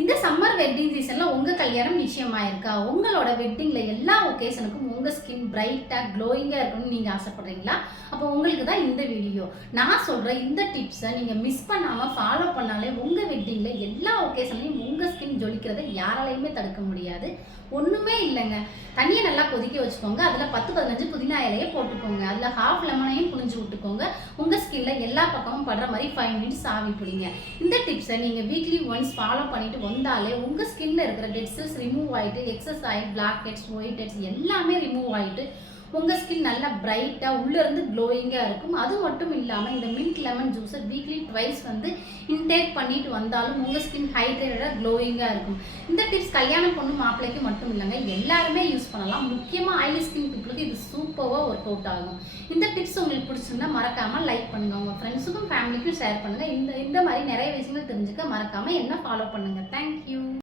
இந்த summer wedding சீசன்ல உங்க கல்யாணம் நிச்சயமாயிருக்கா? உங்களோட வெட்டிங்ல எல்லா ஒகேஷனுக்கும் உங்க ஸ்கின் பிரைட்டா க்ளோயிங்கா இருக்கணும்னு நீங்க ஆசைப்படுறீங்களா? அப்போ உங்களுக்கு தான் இந்த வீடியோ. நான் சொல்ற இந்த டிப்ஸை நீங்க மிஸ் பண்ணாம ஃபாலோ பண்ணாலே உங்க வெட்டிங்ல எல்லா ஒகேஷன்லயும் உங்க ஸ்கின் ஜொலிக்கிறத யாராலையுமே தடுக்க முடியாது. ஒண்ணுமே இல்லைங்க. தண்ணியை நல்லா கொதிக்க வச்சுக்கோங்க. அதுல 10-15 புதினா இலையை போட்டுக்கோங்க. அதுல ஹாஃப் லெமனையும் புழிஞ்சு விட்டுக்கோங்க. உங்க ஸ்கின்ல எல்லா பக்கமும் படுற மாதிரி 5 மினிட்ஸ் ஆவி பிடிங்க. இந்த டிப்ஸை நீங்க வீக்லி ஒன்ஸ் ஃபாலோ பண்ணிட்டு வந்தாலே உங்க ஸ்கின்ல இருக்கிற டெட் செல்ஸ் ரிமூவ் ஆயிட்டு excess oil, black heads, white heads எல்லாமே ரிமூவ் ஆயிட்டு உங்க ஸ்கின் நல்லா பிரைட்டா உள்ள இருந்து க்ளோயிங்கா இருக்கும். அது மட்டும் இல்லாம இந்த மின்ட் லெமன் ஜூஸை வீக்லி ட்வைஸ் இன்டேக் பண்ணிட்டு வந்தாலும் உங்க ஸ்கின் ஹைட்ரேட்டடா க்ளோயிங்கா இருக்கும். இந்த டிப்ஸ் கல்யாண பொண்ணு மாப்பிள்ளைக்கு மட்டும் இல்லைங்க, எல்லாருமே யூஸ் பண்ணலாம். முக்கியமா ஆயிலி ஸ்கின் பீப்புளுக்கு இது சூப்பரா ஒர்க் அவுட் ஆகும். இந்த டிப்ஸ் உங்களுக்கு பிடிச்சிருந்தா மறக்காம லைக் பண்ணுங்க. உங்க ஃப்ரெண்ட்ஸுக்கும் ஃபேமிலிக்கும் ஷேர் பண்ணுங்க. இந்த மாதிரி நிறைய விஷயங்கள் தெரிஞ்சுக்க மறக்காம என்ன ஃபாலோ பண்ணுங்க. தேங்க்யூ.